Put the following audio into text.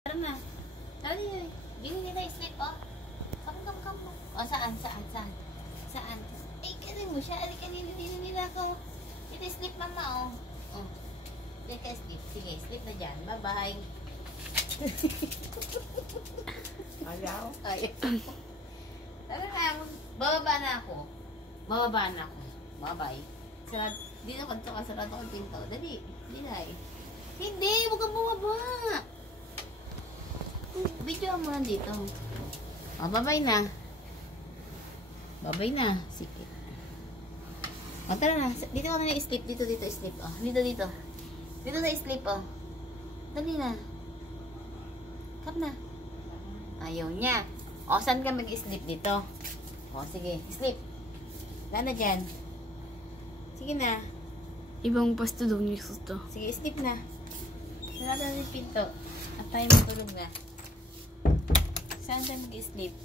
Tara na. Dali. Bili nila sleep, oh. Come. O, saan? Eh, kasi mo siya. Ari, kanina nila ako. Dito sleep, mama, oh. Oh. Dito ka sleep. Sige, sleep na dyan. Bye-bye. Ayaw. Tara na. Bababa na ako. Bye-bye. Dito ka sarado ko yung pinto. Dali. Hindi, huwag kang bumaba. Video mo lang dito. O, bye-bye na. Sige. O, tara na. Dito ka na sleep. Dito sleep. O, dito. Dito na sleep, o. Dali na. Come na. Ayaw niya. O, saan ka mag-sleep dito? O, sige. Sleep. Wala na dyan. Sige na. Ibang pasto daw niya gusto. Sige, sleep na. Sarado na yung pinto. At tayo matulog na. Saan tayo mag-sleep?